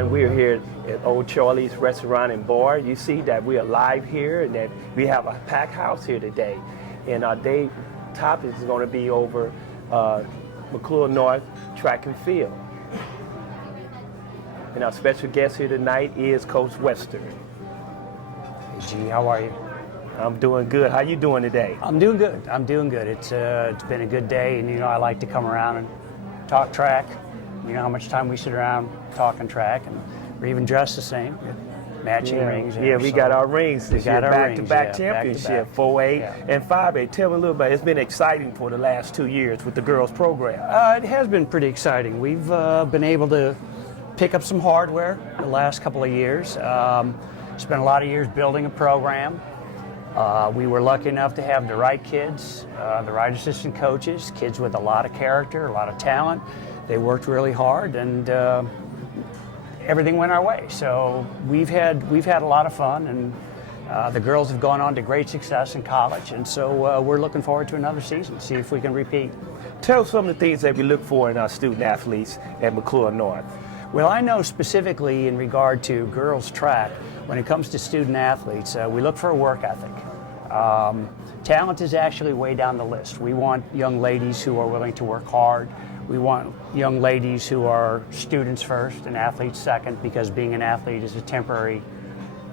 everyone. We're here at Old Charlie's Restaurant and Bar. You see that we are live here and that we have a packed house here today. And our day topic is going to be over McCluer North Track and Field. And our special guest here tonight is Coach Wester. Hey G, how are you? I'm doing good. How you doing today? I'm doing good. It's been a good day, and I like to come around and talk track. You know how much time we sit around talking track, and we're even dressed the same, matching rings. Yeah, we got our rings this year, back-to-back championship, 4A and 5A. Tell me a little bit. It's been exciting for the last 2 years with the girls program. It has been pretty exciting. We've been able to pick up some hardware the last couple of years. Spent a lot of years building a program. We were lucky enough to have the right kids, the right assistant coaches, kids with a lot of character, a lot of talent. They worked really hard, and everything went our way. So we've had a lot of fun, and the girls have gone on to great success in college, and so we're looking forward to another season, see if we can repeat. Tell us some of the things that we look for in our student athletes at McCluer North. Well, I know specifically in regard to girls track, when it comes to student athletes, we look for a work ethic. Talent is actually way down the list. We want young ladies who are willing to work hard. We want young ladies who are students first and athletes second, because being an athlete is a temporary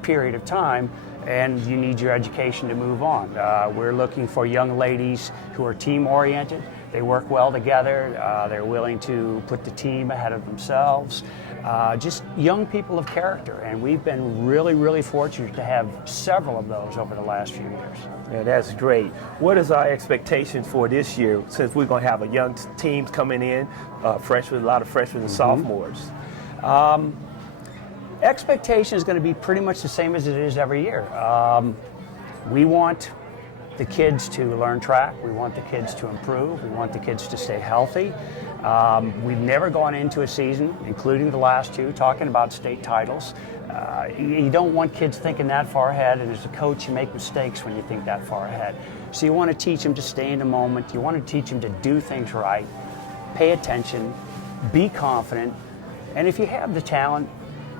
period of time and you need your education to move on. We're looking for young ladies who are team-oriented. They work well together. They're willing to put the team ahead of themselves. Just young people of character, and we've been really, really fortunate to have several of those over the last few years. Yeah, that's great. What is our expectations for this year, since we're going to have a young teams coming in, freshmen, a lot of freshmen and sophomores? Expectation is going to be pretty much the same as it is every year. We want the kids to learn track. We want the kids to improve. We want the kids to stay healthy. We've never gone into a season, including the last two, talking about state titles. You don't want kids thinking that far ahead, and as a coach, you make mistakes when you think that far ahead. So you want to teach them to stay in the moment. You want to teach them to do things right, pay attention, be confident, and if you have the talent,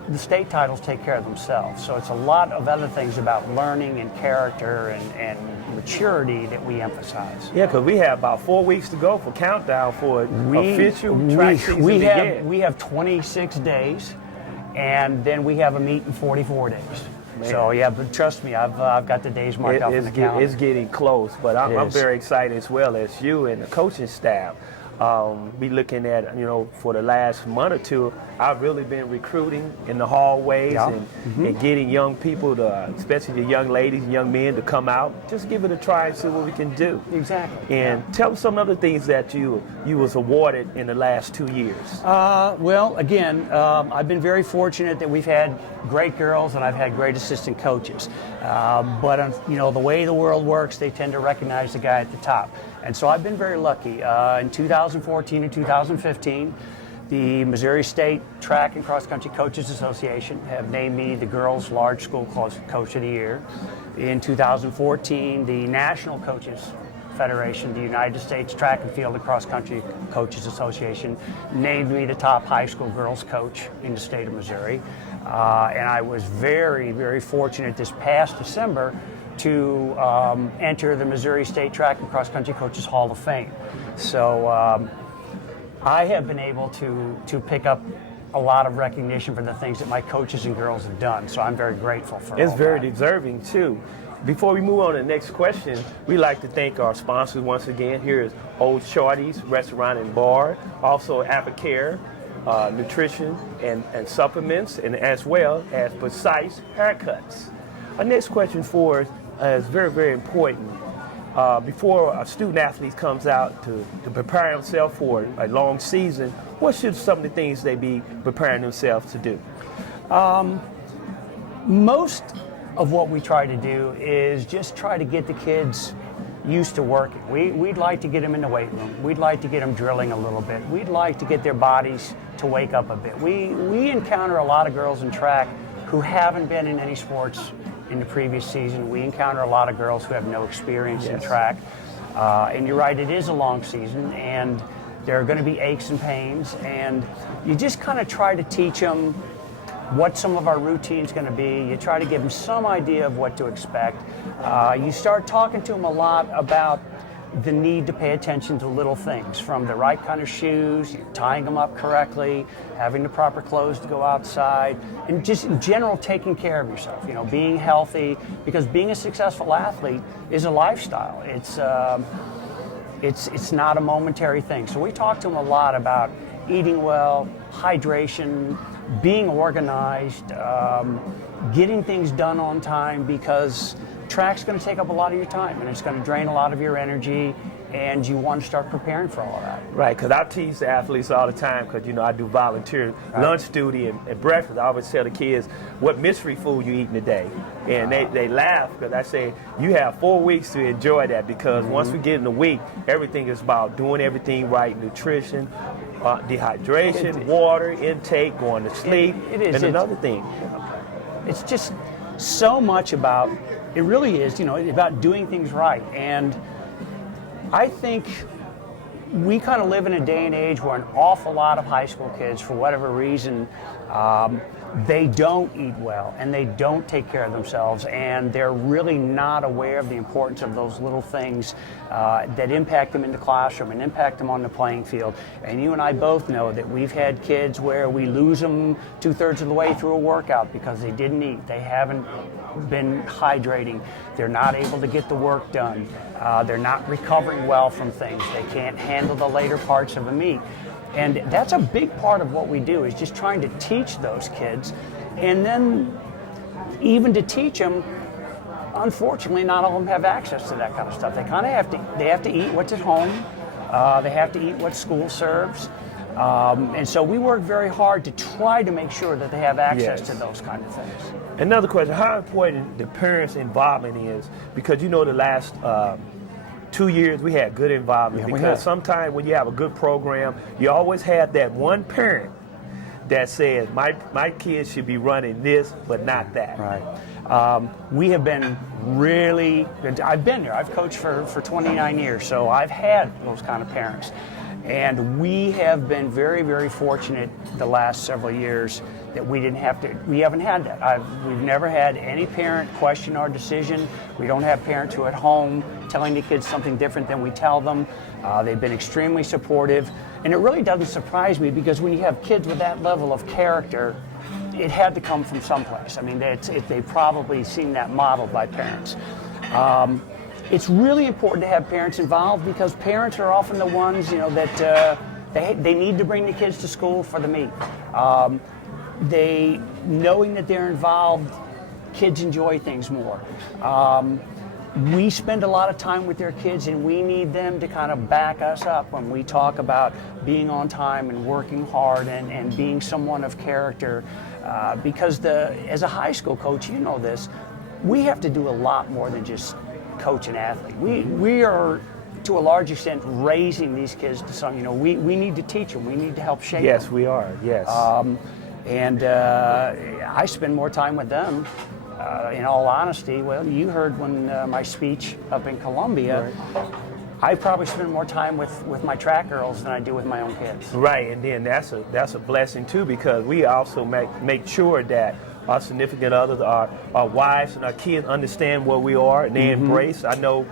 the state titles take care of themselves. So it's a lot of other things about learning and character and maturity that we emphasize. Yeah, because we have about 4 weeks to go for countdown for official track season we begin. have 26 days, and then we have a meet in 44 days. Man. So yeah, but trust me, I've got the days marked out in the calendar. It's getting close, but I'm very excited as well as you and the coaching staff. Be looking at, for the last month or two, I've really been recruiting in the hallways and getting young people, especially the young ladies and young men, to come out, just give it a try and see what we can do. Exactly. And tell us some other things that you was awarded in the last 2 years. Well, again, I've been very fortunate that we've had great girls and I've had great assistant coaches. But the way the world works, they tend to recognize the guy at the top. And so I've been very lucky. In 2014 and 2015, the Missouri State Track and Cross Country Coaches Association have named me the Girls Large School Coach of the Year. In 2014, the National Coaches Federation, the United States Track and Field and Cross Country Coaches Association, named me the top high school girls coach in the state of Missouri. And I was very, very fortunate this past December to enter the Missouri State Track and Cross Country Coaches Hall of Fame. So I have been able to pick up a lot of recognition for the things that my coaches and girls have done. So I'm very grateful for It's all very that. deserving too. Before we move on to the next question, we'd like to thank our sponsors once again. Here is Old Charlie's Restaurant and Bar, also Apicare, nutrition and supplements, and as well as Precise Haircuts. Our next question for us is very, very important. Before a student athlete comes out to prepare himself for a long season, what should some of the things they be preparing themselves to do? Most of what we try to do is just try to get the kids used to working. We'd like to get them in the weight room. We'd like to get them drilling a little bit. We'd like to get their bodies to wake up a bit. We encounter a lot of girls in track who haven't been in any sports in the previous season. We encounter a lot of girls who have no experience in track. And you're right, it is a long season, and there are going to be aches and pains, and you just kind of try to teach them what some of our routine's going to be. You try to give them some idea of what to expect. You start talking to them a lot about the need to pay attention to little things, from the right kind of shoes, tying them up correctly, having the proper clothes to go outside, and just in general taking care of yourself, being healthy, because being a successful athlete is a lifestyle. It's not a momentary thing. So we talk to them a lot about eating well, hydration, being organized, getting things done on time, because track's going to take up a lot of your time and it's going to drain a lot of your energy, and you want to start preparing for all of that. Right, because I teach the athletes all the time, because I do volunteer lunch duty and breakfast. I always tell the kids what mystery food you eating today, and they laugh because I say you have 4 weeks to enjoy that, because once we get in the week, everything is about doing everything right: nutrition, dehydration, water intake, going to sleep, and another thing. It's just so much about, it really is, about doing things right. And I think we kind of live in a day and age where an awful lot of high school kids, for whatever reason, they don't eat well and they don't take care of themselves, and they're really not aware of the importance of those little things that impact them in the classroom and impact them on the playing field. And you and I both know that we've had kids where we lose them 2/3 of the way through a workout because they didn't eat, they haven't been hydrating, they're not able to get the work done, they're not recovering well from things, they can't handle the later parts of a meet. And that's a big part of what we do, is just trying to teach those kids. And then even to teach them, unfortunately, not all of them have access to that kind of stuff. They kind of have to eat what's at home. They have to eat what school serves. And so we work very hard to try to make sure that they have access to those kind of things. Another question: how important the parents' involvement is, because the last 2 years we had good involvement, because sometimes when you have a good program, you always have that one parent that says my kids should be running this but not that. Right. We have been really good. I've been there. I've coached for 29 years, so I've had those kind of parents. And we have been very, very fortunate the last several years that we haven't had that. We've never had any parent question our decision. We don't have parents who are at home telling the kids something different than we tell them. They've been extremely supportive. And it really doesn't surprise me, because when you have kids with that level of character, it had to come from someplace. I mean, they've probably seen that modeled by parents. It's really important to have parents involved, because parents are often the ones, that they need to bring the kids to school for the meet. Knowing that they're involved, kids enjoy things more. We spend a lot of time with their kids, and we need them to kind of back us up when we talk about being on time and working hard and being someone of character. Because as a high school coach, you know this, we have to do a lot more than just coach an athlete. We are, to a large extent, raising these kids to some, we need to teach them. We need to help shape them. Yes, we are, yes. And I spend more time with them, in all honesty. Well, you heard when my speech up in Columbia, right. I probably spend more time with my track girls than I do with my own kids. Right, and then that's a blessing too, because we also make sure that our significant others, our wives and our kids understand what we are, and they embrace. I know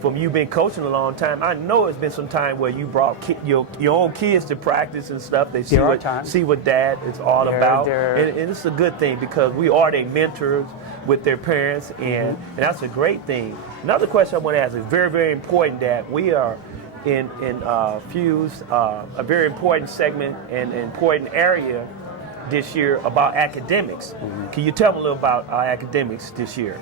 from you been coaching a long time, I know it's been some time where you brought your own kids to practice and stuff. They see what Dad is all about, and it's a good thing, because we are their mentors with their parents, and that's a great thing. Another question I want to ask is very, very important, that we are in Fuse, a very important segment and important area this year about academics. Can you tell me a little about our academics this year?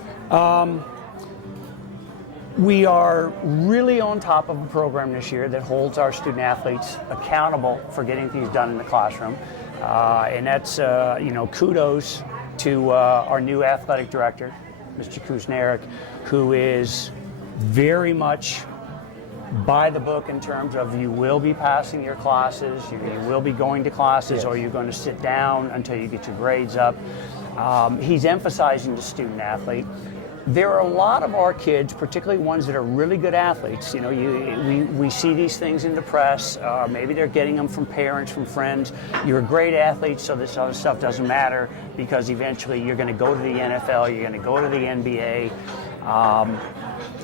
We are really on top of a program this year that holds our student athletes accountable for getting things done in the classroom. And that's, kudos to our new athletic director, Mr. Kusnarek, who is very much by the book in terms of, you will be passing your classes, you will be going to classes, or you're going to sit down until you get your grades up. He's emphasizing the student athlete. there are a lot of our kids, particularly ones that are really good athletes. You know, we see these things in the press. Maybe they're getting them from parents, from friends. You're a great athlete, so this other stuff doesn't matter because eventually you're going to go to the NFL, you're going to go to the NBA.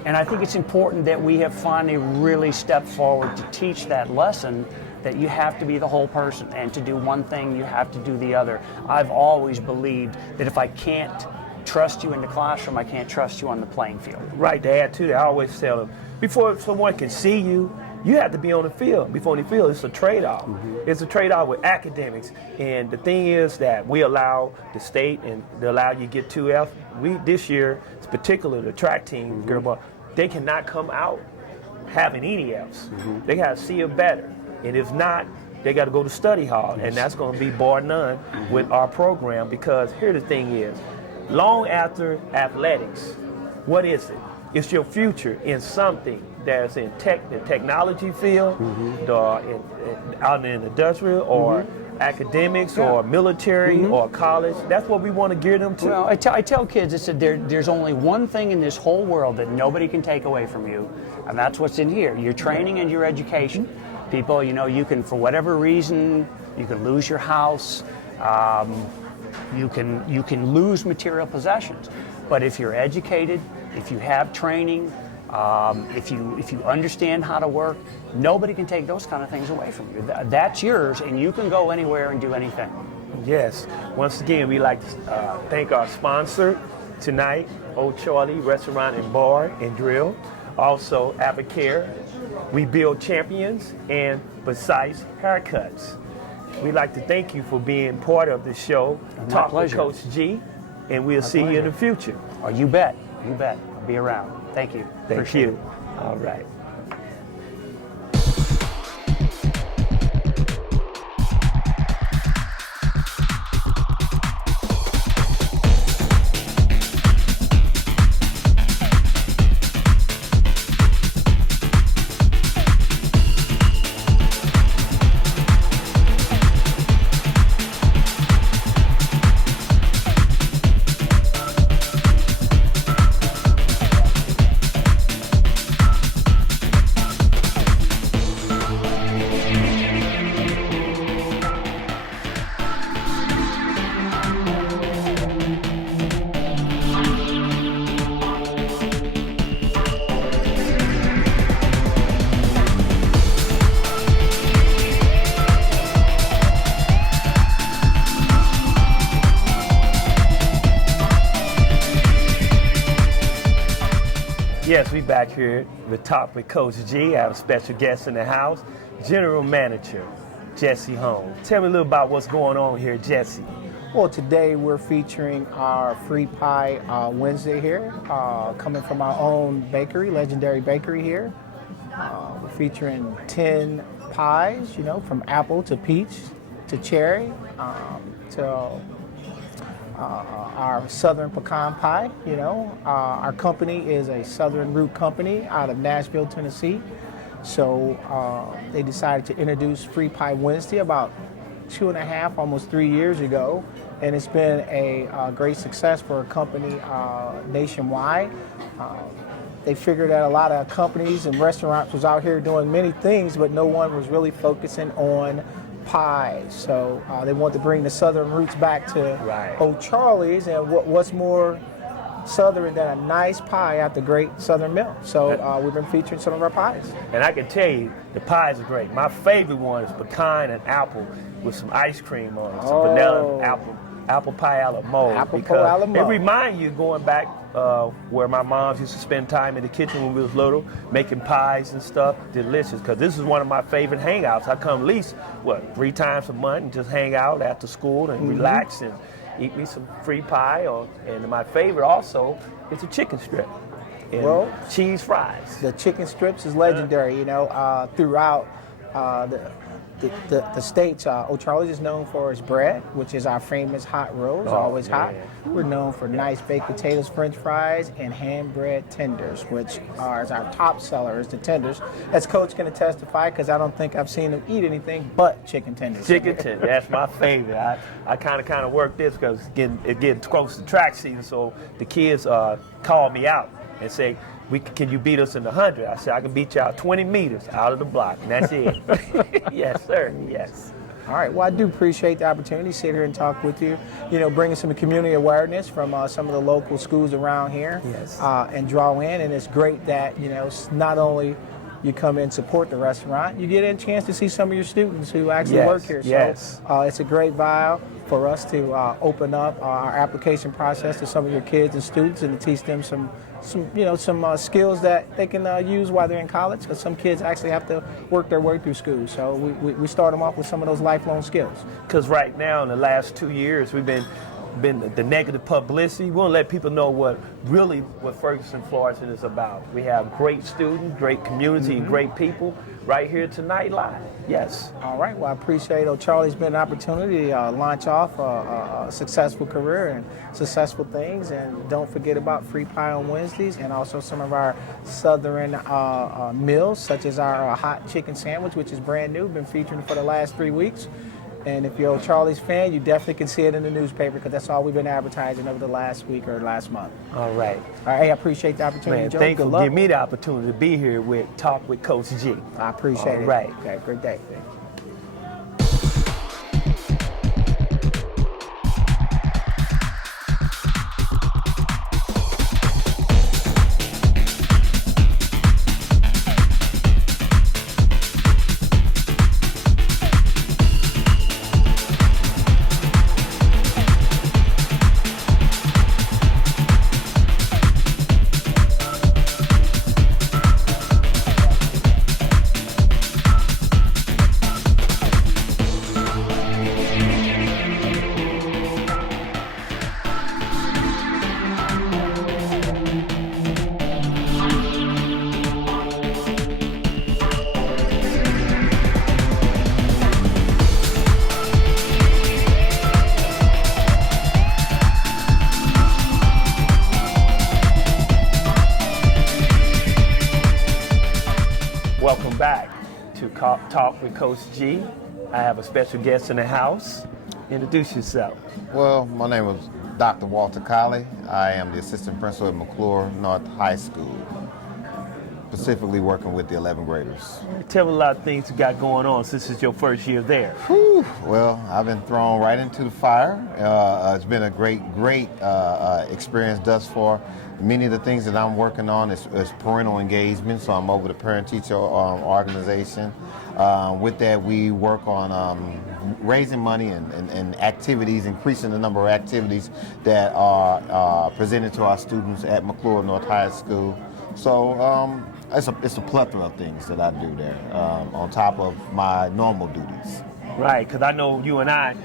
And I think it's important that we have finally really stepped forward to teach that lesson that you have to be the whole person, and to do one thing, you have to do the other. I've always believed that if I can't trust you in the classroom, I can't trust you on the playing field. Right, to add to that, I always tell them, before someone can see you, you have to be on the field. Before on the field, it's a trade-off. It's a trade-off with academics. And the thing is that we allow the state and they allow you to get 2F. This year, it's particularly the track team, girl boy, they cannot come out having any Fs. They got to see it better. And if not, they got to go to study hall. And that's going to be bar none with our program, because here the thing is, long after athletics, what is it? It's your future in something that's in the technology field, out in industrial, or academics, or military, or college. That's what we want to gear them to. Well, I tell kids, I said, there's only one thing in this whole world that nobody can take away from you, and that's what's in here, your training and your education. People, you know, you can, for whatever reason, you can lose your house, you can lose material possessions. But if you're educated, if you have training, if you understand how to work, nobody can take those kind of things away from you. That's yours, and you can go anywhere and do anything. Yes. Once again, we like to thank our sponsor tonight, Old Charlie Restaurant and Bar and Grill. Also, Apicare, We Build Champions, and Besides Haircuts. We'd like to thank you for being part of the show. Talk with Coach G, and we'll see you in the future. Oh, you bet. You bet. I'll be around. Thank you. Thank you. All right. Yes, we back here with Talk with Coach G. I have a special guest in the house, General Manager Jesse Holmes. Tell me a little about what's going on here, Jesse. Well, today we're featuring our Free Pie Wednesday here, coming from our own bakery, Legendary Bakery here. We're featuring 10 pies, you know, from apple to peach to cherry to our Southern Pecan Pie, you know. Our company is a Southern Root company out of Nashville, Tennessee. So they decided to introduce Free Pie Wednesday about 2.5, almost 3 years ago. And it's been a great success for a company nationwide. They figured that a lot of companies and restaurants was out here doing many things, but no one was really focusing on pies. So they want to bring the Southern roots back to Old Charlie's, and what's more Southern than a nice pie at the great Southern Mill. So we've been featuring some of our pies. And I can tell you, the pies are great. My favorite one is pecan and apple with some ice cream on it, some vanilla apple pie a la mode. Apple pie a la mode. It reminds you going back where my mom used to spend time in the kitchen when we was little, making pies and stuff. Delicious, because this is one of my favorite hangouts. I come at least, 3 times a month and just hang out after school and relax and eat me some free pie. And my favorite also is the chicken strip and cheese fries. The chicken strips is legendary, you know, throughout the states, O'Charley's is known for its bread, which is our famous hot rolls, always hot. We're known for nice baked potatoes, French fries, and hand bread tenders, which are our top seller is the tenders. As Coach can testify, because I don't think I've seen him eat anything but chicken tenders. Chicken tender, that's my favorite. I kind of work this because it's getting close to track season, so the kids call me out and say, can you beat us in the 100? I said, I can beat you out 20 meters out of the block, and that's it. Yes, sir, yes. All right, well, I do appreciate the opportunity to sit here and talk with you, bringing some community awareness from some of the local schools around here. Yes. And draw in, and it's great that, not only you come in and support the restaurant, you get a chance to see some of your students who actually work here. Yes. So it's a great vibe for us to open up our application process to some of your kids and students and to teach them some skills that they can use while they're in college, because some kids actually have to work their way through school. So we start them off with some of those lifelong skills. Because right now, in the last 2 years, we've been the negative publicity. We want to let people know what Ferguson Florissant is about. We have great students, great community, and great people right here tonight live. Yes. All right. Well, I appreciate O'Charley's been an opportunity to launch off a successful career and successful things. And don't forget about Free Pie on Wednesdays and also some of our Southern meals, such as our hot chicken sandwich, which is brand new, been featuring for the last 3 weeks. And if you're O'Charley's fan, you definitely can see it in the newspaper, because that's all we've been advertising over the last week or last month. All right. All right. Hey, I appreciate the opportunity, Man, Joe. thanks Good for luck. giving me the opportunity to be here with Talk with Coach G. I appreciate it. All right. Okay, great day. Welcome back to Talk with Coach G. I have a special guest in the house. Introduce yourself. Well, my name is Dr. Walter Colley. I am the assistant principal at McClure North High School, specifically working with the 11th graders. Tell me a lot of things you got going on since it's your first year there. Whew. Well, I've been thrown right into the fire. It's been a great experience thus far. Many of the things that I'm working on is parental engagement, so I'm over the parent-teacher organization. With that, we work on raising money and activities, increasing the number of activities that are presented to our students at McClure North High School. So it's a plethora of things that I do there on top of my normal duties. Right, because I know you and I,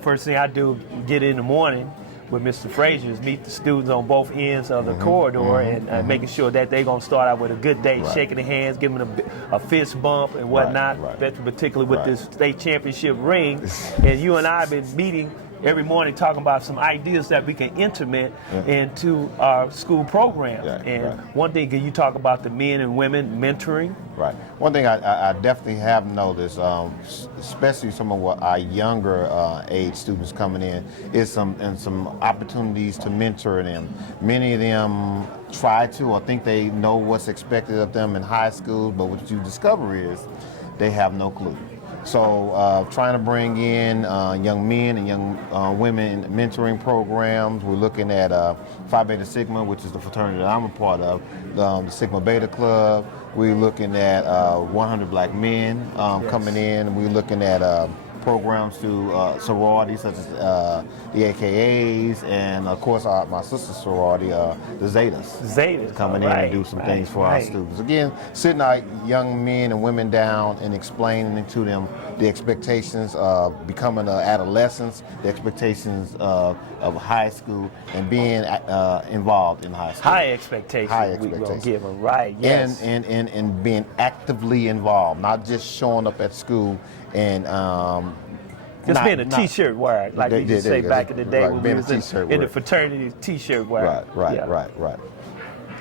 first thing I do, get in the morning with Mr. Frazier is meet the students on both ends of the corridor and making sure that they're going to start out with a good day, shaking their hands, giving them a fist bump and whatnot, particularly with this state championship ring. And you and I have been meeting every morning talking about some ideas that we can implement into our school program. One thing, can you talk about the men and women mentoring? Right. One thing I definitely have noticed, especially some of what our younger age students coming in, is some opportunities to mentor them. Many of them try to or think they know what's expected of them in high school, but what you discover is they have no clue. So trying to bring in young men and young women in mentoring programs. We're looking at Phi Beta Sigma, which is the fraternity that I'm a part of, the Sigma Beta Club. We're looking at 100 Black Men coming in. We're lking at programs through sororities such as the AKAs, and of course my sister's sorority, the Zetas. Zetas, Coming in and do some things for our students. Again, sitting our young men and women down and explaining to them the expectations of becoming adolescents, the expectations of high school, and being involved in high school. High expectations. High We gonna expectations. give them, right? Yes. And being actively involved, not just showing up at school and Just being a T-shirt wearer, like we used to say back in the day right, when we being a was in t-shirt the wearer. fraternity, T-shirt wearer. Right.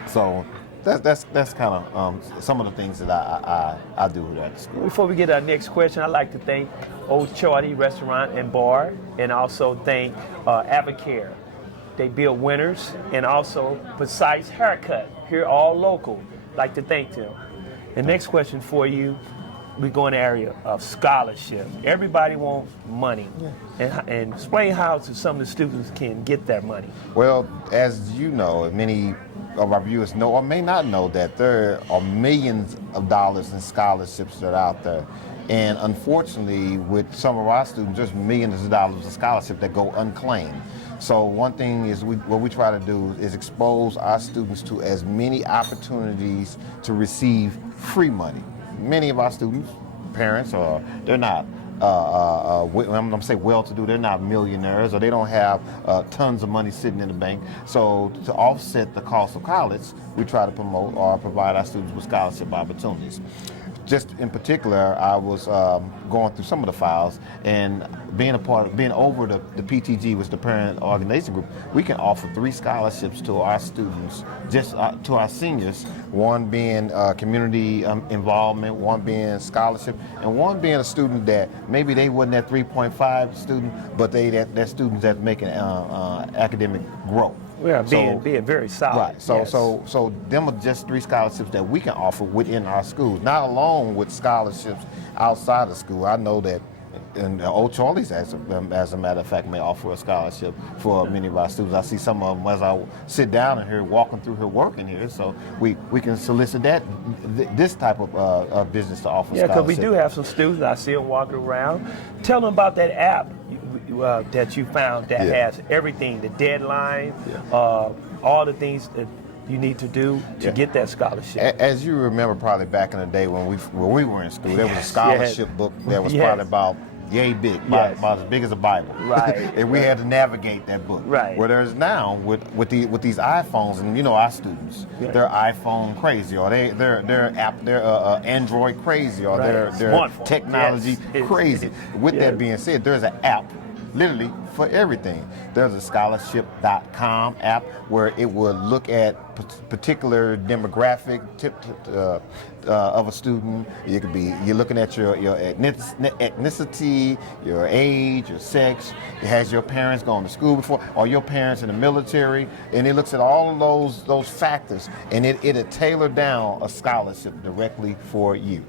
So that's kind of some of the things that I do at the school. Before we get our next question, I'd like to thank Old Charty Restaurant and Bar, and also thank Avocare. They build winners, and also Precise Haircut, here all local. Like to thank them. The next question for you, we go in the area of scholarship. Everybody wants money, and explain how some of the students can get that money. Well, as you know, many of our viewers know or may not know that there are millions of dollars in scholarships that are out there. And unfortunately, with some of our students, there's millions of dollars of scholarship that go unclaimed. So one thing is what we try to do is expose our students to as many opportunities to receive free money. Many of our students, parents, they're not, I'm going to say well-to-do, they're not millionaires, or they don't have tons of money sitting in the bank. So to offset the cost of college, we try to promote or provide our students with scholarship opportunities. Just in particular, I was going through some of the files, and being over the PTG, which is the parent organization group, we can offer 3 scholarships to our students, just to our seniors, one being community involvement, one being scholarship, and one being a student that maybe they wasn't that 3.5 student, but that students that's making academic growth. Yeah, being very solid. Right. So yes. so them are just 3 scholarships that we can offer within our schools, not alone with scholarships outside of school. I know that, and Old Charlie's, as a matter of fact, may offer a scholarship for many of our students. I see some of them as I sit down in here, walking through here, working here. So we can solicit this type of business to offer. Yeah, because we do have some students. I see them walking around. Tell them about that app that you found that has everything, the deadline, all the things that you need to do to get that scholarship. As you remember, probably back in the day when we were in school, there was a scholarship book that was probably about yay big, about as big as a Bible. Right. And we had to navigate that book. Right. Whereas now with these iPhones, and you know our students, they're iPhone crazy, or they're Android crazy, or they're technology crazy. With that being said, there's an app literally for everything. There's a scholarship.com app where it will look at particular demographic of a student. It could be, you're looking at your ethnicity, your age, your sex. It has your parents going to school before, or your parents in the military, and it looks at all of those factors, and it'll tailor down a scholarship directly for you.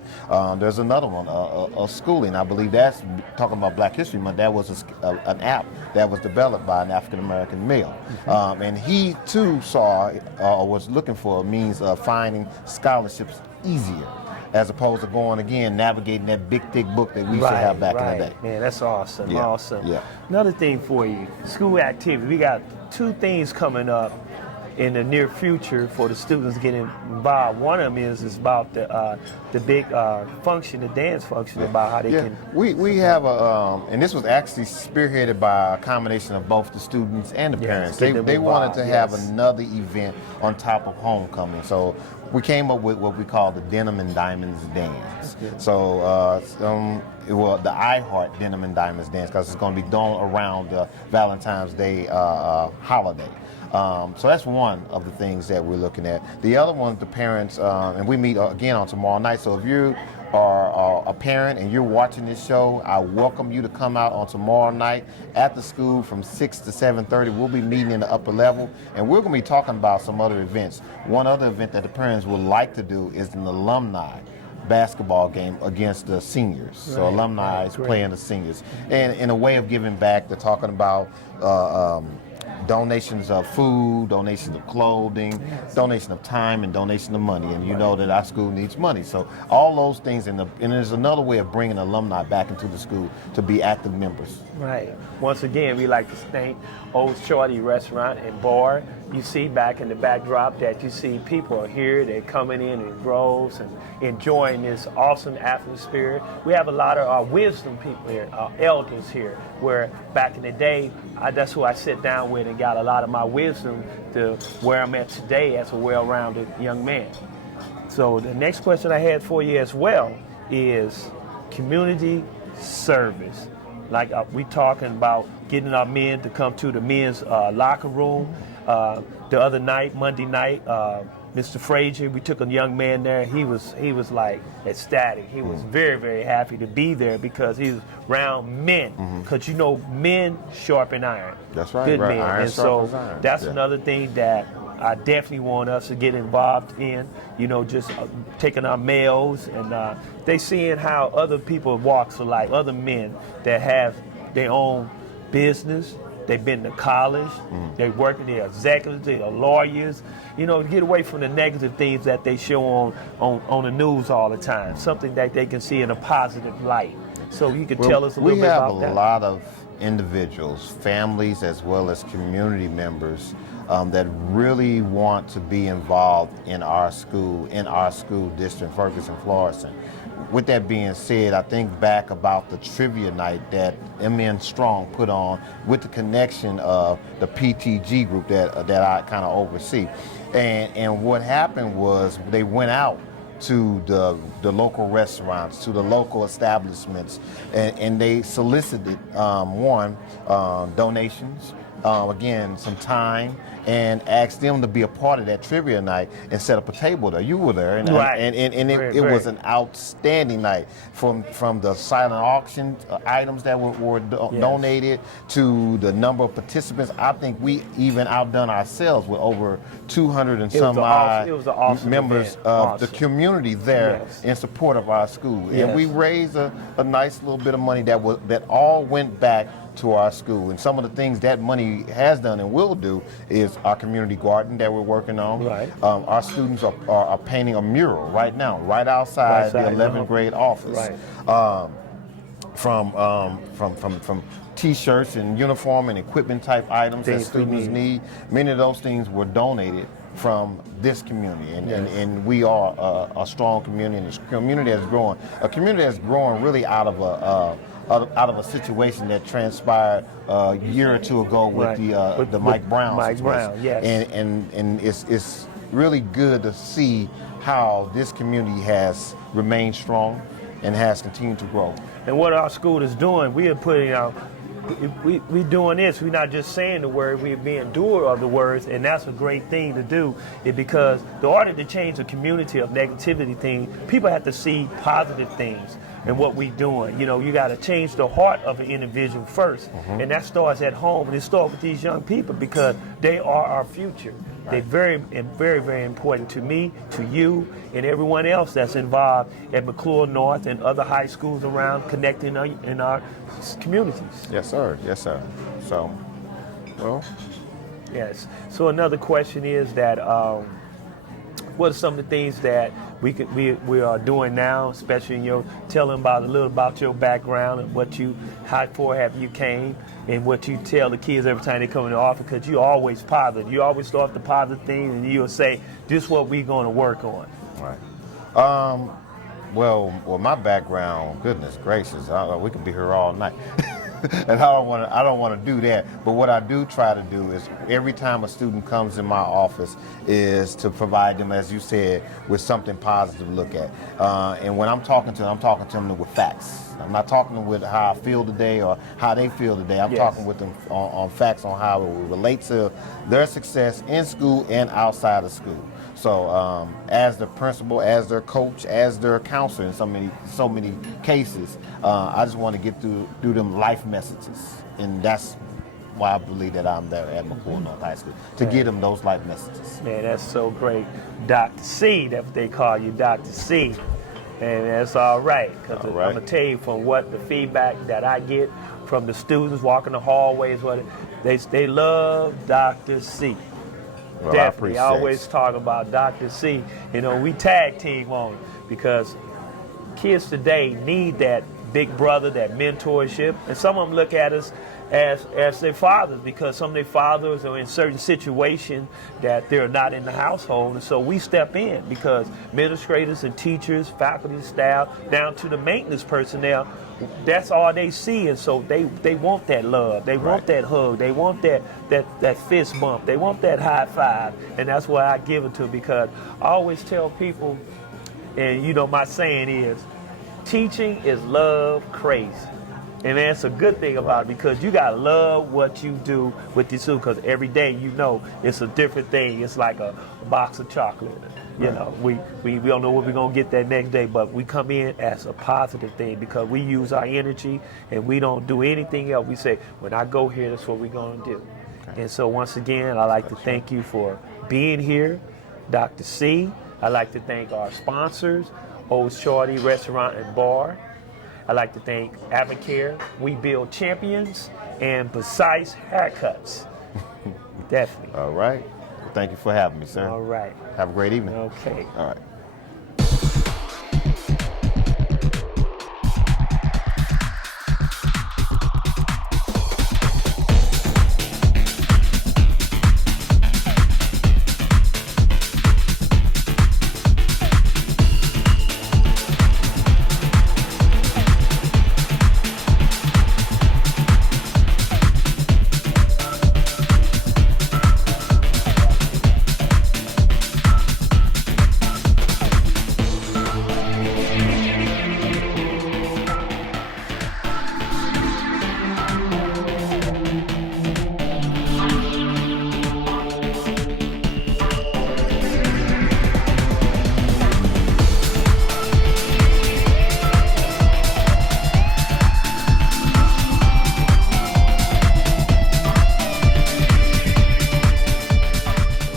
There's another one, a schooling. I believe that's talking about Black History Month. That was an app that was developed by an African American male, and he too saw was looking for a means of finding scholarships easier, as opposed to going again navigating that big thick book that we used to have back in the day. Man, that's awesome. Yeah. Awesome. Yeah. Another thing for you, school activity. We got 2 things coming up in the near future for the students getting involved. One of them is about the big function, the dance function, about how they can. We have and this was actually spearheaded by a combination of both the students and the parents. They wanted to have another event on top of homecoming, so we came up with what we call the Denim and Diamonds Dance. So the I Heart Denim and Diamonds Dance, because it's going to be done around the Valentine's Day holiday. So that's one of the things that we're looking at. The other one, the parents, and we meet again on tomorrow night. So if you are a parent and you're watching this show, I welcome you to come out on tomorrow night at the school from 6 to 7:30. We'll be meeting in the upper level, and we're going to be talking about some other events. One other event that the parents would like to do is an alumni basketball game against the seniors. So alumni is playing the seniors. And in a way of giving back, they're talking about donations of food, donations of clothing, donation of time, and donation of money. And you know that our school needs money. So all those things, and there's another way of bringing alumni back into the school to be active members. Right. Once again, we like to thank Old Shorty Restaurant and Bar. You see back in the backdrop that you see people are here. They're coming in droves and enjoying this awesome atmosphere. We have a lot of our wisdom people here, our elders here, where back in the day, that's who I sit down with and got a lot of my wisdom to where I'm at today as a well-rounded young man. So the next question I had for you as well is community service. Like we talking about getting our men to come to the men's locker room. The other night, Monday night, Mr. Frazier, we took a young man there. He was like ecstatic. He was very, very happy to be there because he was around men. Because you know, men sharpen iron. That's right. Good right. men. Iron And so sharpens iron. that's Yeah. another thing that I definitely want us to get involved in. You know, just taking our males and they seeing how other people walks of life, other men that have their own business. They've been to college. They're working. They're executives. They're lawyers. You know, to get away from the negative things that they show on the news all the time. Something that they can see in a positive light. So you can tell us a little bit about that. We have a lot of individuals, families, as well as community members that really want to be involved in our school district, Ferguson, Florissant. With that being said, I think back about the trivia night that MN Strong put on with the connection of the PTG group that I kind of oversee. And what happened was they went out to the local restaurants, to the local establishments, and they solicited donations, again, some time, and asked them to be a part of that trivia night and set up a table there. You were there, and Right. it was an outstanding night from the silent auction items that were donated to the number of participants. I think we even outdone ourselves with over 200 and some odd It was an awesome members event. of Awesome. the community there Yes. in support of our school. Yes. And we raised a nice little bit of money that all went back to our school. And some of the things that money has done and will do is our community garden that we're working on. Right. Our students are painting a mural right now, right outside the 11th grade office. Right. From T-shirts and uniform and equipment type items that Things we students need. Many of those things were donated from this community, and we are a strong community, and a community that's growing. A community that's growing really out of a situation that transpired a year or two ago with Right. the Mike Brown Mike situation. Brown, yes. And it's really good to see how this community has remained strong and has continued to grow. And what our school is doing, we are putting out, we doing this. We're not just saying the word, we're being doer of the words, and that's a great thing to do. Because the order to change the community of negativity thing, people have to see positive things in what we're doing. You know, you got to change the heart of an individual first, and that starts at home, and it starts with these young people because they are our future. They're very, very, very important to me, to you, and everyone else that's involved at McClure North and other high schools around connecting in our communities. Yes, sir. Yes, sir. So, well, Yes. So another question is that what are some of the things that we are doing now, especially in your tell them a little about your background and how far have you came, and what you tell the kids every time they come in the office, because you're always positive. You always start the positive thing, and you'll say, "This is what we're going to work on." right. Well, my background, goodness gracious, we could be here all night. And I don't want to do that. But what I do try to do is every time a student comes in my office is to provide them, as you said, with something positive to look at. And when I'm talking to them with facts. I'm not talking to them with how I feel today or how they feel today. I'm Yes. talking with them on facts on how it will relate to their success in school and outside of school. So as the principal, as their coach, as their counselor in so many cases, I just want to get through them life messages. And that's why I believe that I'm there at McClure North High School, to get them those life messages. Man, that's so great. Dr. C, that's what they call you, Dr. C. And that's all right, because All right. I'm going to tell you from what the feedback that I get from the students walking the hallways, They love Dr. C. Well, I Definitely. appreciate I always talk about Dr. C. You know, we tag team on it because kids today need that big brother, that mentorship, and some of them look at us as their fathers because some of their fathers are in certain situations that they're not in the household, and so we step in because administrators and teachers, faculty, staff, down to the maintenance personnel, that's all they see, and so they want that love, they want that hug, they want that fist bump, they want that high five, and that's why I give it to them because I always tell people, and you know my saying is, teaching is love crazy. And that's a good thing about it because you got to love what you do with your students because every day you know it's a different thing. It's like a box of chocolate. You know, we don't know what we're going to get that next day, but we come in as a positive thing because we use our energy and we don't do anything else. We say, when I go here, that's what we're going to do. Okay. And so once again, I'd like to thank you for being here, Dr. C. I'd like to thank our sponsors, Old Shorty Restaurant and Bar. I'd like to thank Avocare, We Build Champions, and Precise Haircuts. Definitely. All right. Well, thank you for having me, sir. All right. Have a great evening. Okay. All right.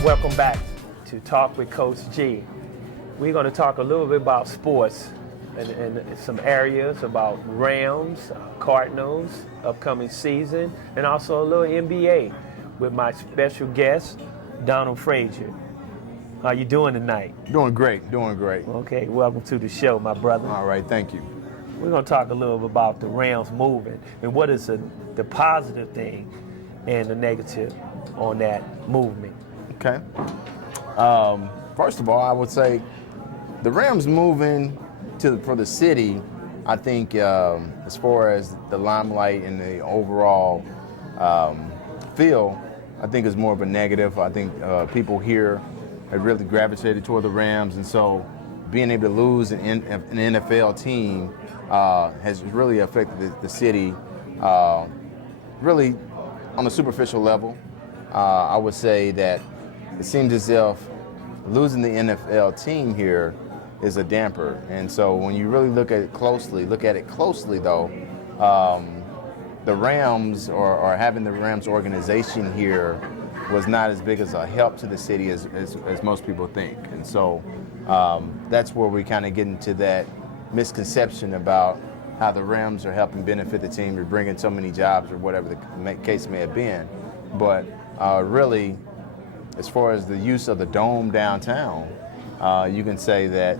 Welcome back to Talk with Coach G. We're going to talk a little bit about sports and some areas about Rams, Cardinals, upcoming season, and also a little NBA with my special guest, Donald Frazier. How you doing tonight? Doing great, doing great. Okay, welcome to the show, my brother. All right, thank you. We're going to talk a little bit about the Rams moving and what is the positive thing and the negative on that movement. Okay. First of all, I would say the Rams moving for the city, I think as far as the limelight and the overall feel, I think is more of a negative. I think people here have really gravitated toward the Rams, and so being able to lose an NFL team has really affected the city really on a superficial level. I would say that it seems as if losing the NFL team here is a damper. And so when you really look at it closely though, the Rams or having the Rams organization here was not as big as a help to the city as most people think. And so that's where we kind of get into that misconception about how the Rams are helping benefit the team or bringing so many jobs or whatever the case may have been. But really, as far as the use of the Dome downtown, you can say that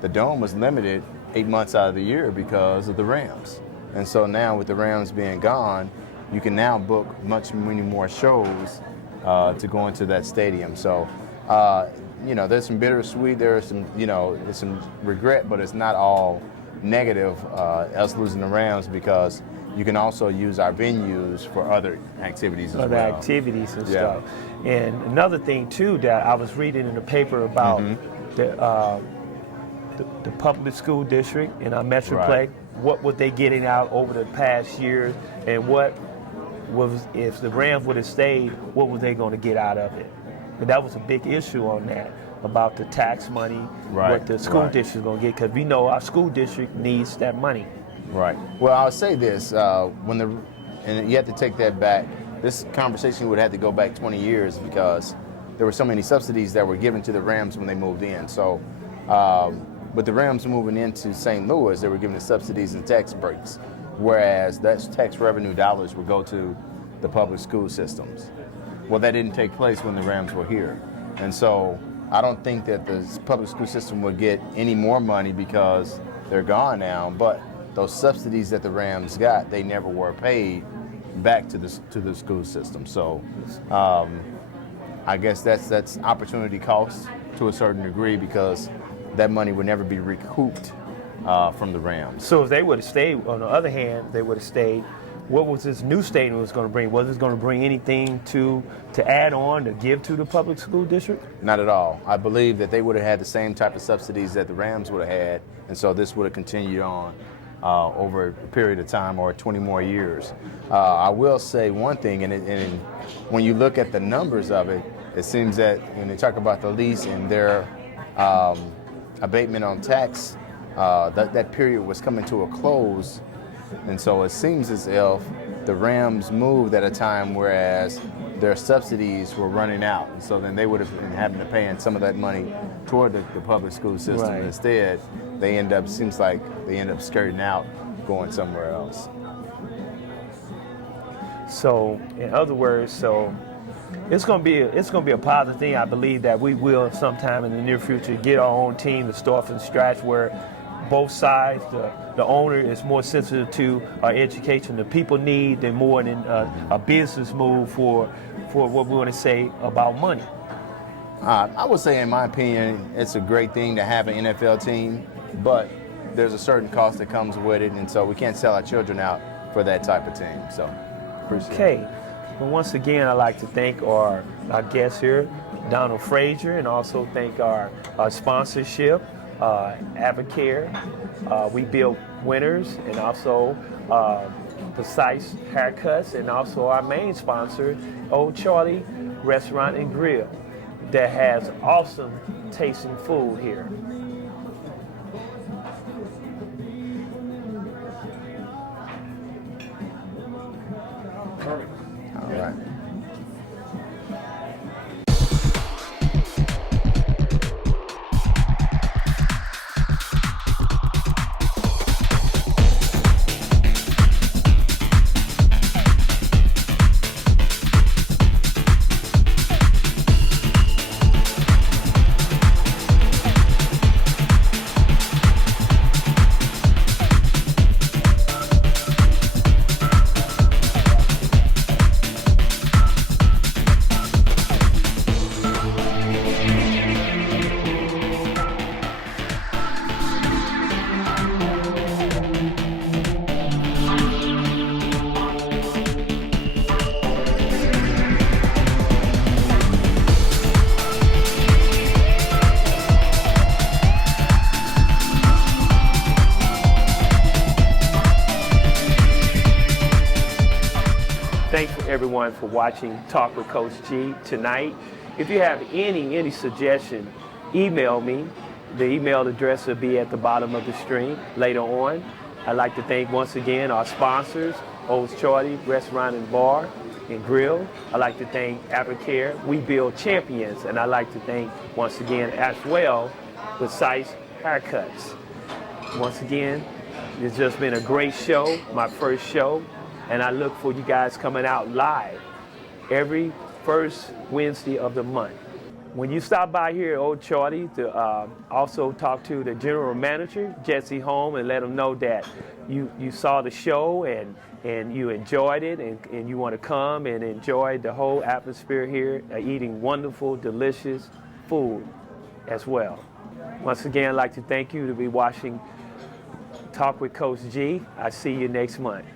the Dome was limited 8 months out of the year because of the Rams. And so now with the Rams being gone, you can now book many more shows to go into that stadium. So, there's some bittersweet, there's some regret, but it's not all negative, us losing the Rams, because you can also use our venues for other activities as well. Other activities and stuff. And another thing too that I was reading in the paper about the public school district in our Metroplex. Right. What were they getting out over the past years, and what was, if the Rams would have stayed, what were they going to get out of it? And that was a big issue on that, about the tax money, what the school district is going to get, because we know our school district needs that money. Right. Well, I'll say this, and you have to take that back. This conversation would have to go back 20 years because there were so many subsidies that were given to the Rams when they moved in. So, with the Rams moving into St. Louis, they were given the subsidies and tax breaks, whereas that tax revenue dollars would go to the public school systems. Well, that didn't take place when the Rams were here. And so I don't think that the public school system would get any more money because they're gone now, but those subsidies that the Rams got, they never were paid back to the school system. So I guess that's opportunity cost to a certain degree, because that money would never be recouped from the Rams. So if they would have stayed, on the other hand, they would have stayed, what was this new stadium was going to bring? Was it going to bring anything to add on, to give to the public school district? Not at all. I believe that they would have had the same type of subsidies that the Rams would have had, and so this would have continued on over a period of time, or 20 more years. I will say one thing, and when you look at the numbers of it, it seems that when they talk about the lease and their abatement on tax, that period was coming to a close. And so it seems as if the Rams moved at a time whereas their subsidies were running out. And so then they would have been having to pay in some of that money toward the public school system. Right. Instead, seems like they end up skirting out, going somewhere else. So, in other words, it's going to be a positive thing. I believe that we will sometime in the near future get our own team to start from scratch, where both sides, the owner is more sensitive to our education, the people need, than more than a business move for what we want to say about money. I would say, in my opinion, it's a great thing to have an NFL team, but there's a certain cost that comes with it, and so we can't sell our children out for that type of team. So, appreciate it. Okay. Well, once again, I'd like to thank our guest here, Donald Frazier, and also thank our sponsorship, Avocare, We Build Winners, and also Precise Haircuts, and also our main sponsor, Old Charlie Restaurant and Grill, that has awesome tasting food here. All right. Thanks everyone for watching Talk with Coach G tonight. If you have any suggestion, email me. The email address will be at the bottom of the stream later on. I'd like to thank once again our sponsors, Old Charlie Restaurant and Bar and Grill. I'd like to thank Avocare, We Build Champions, and I'd like to thank once again as well Precise Haircuts. Once again, it's just been a great show, my first show, and I look for you guys coming out live every first Wednesday of the month. When you stop by here at Old Charlie to also talk to the general manager, Jesse Holm, and let him know that you saw the show and you enjoyed it, and you want to come and enjoy the whole atmosphere here, eating wonderful, delicious food as well. Once again, I'd like to thank you to be watching Talk with Coach G. I see you next month.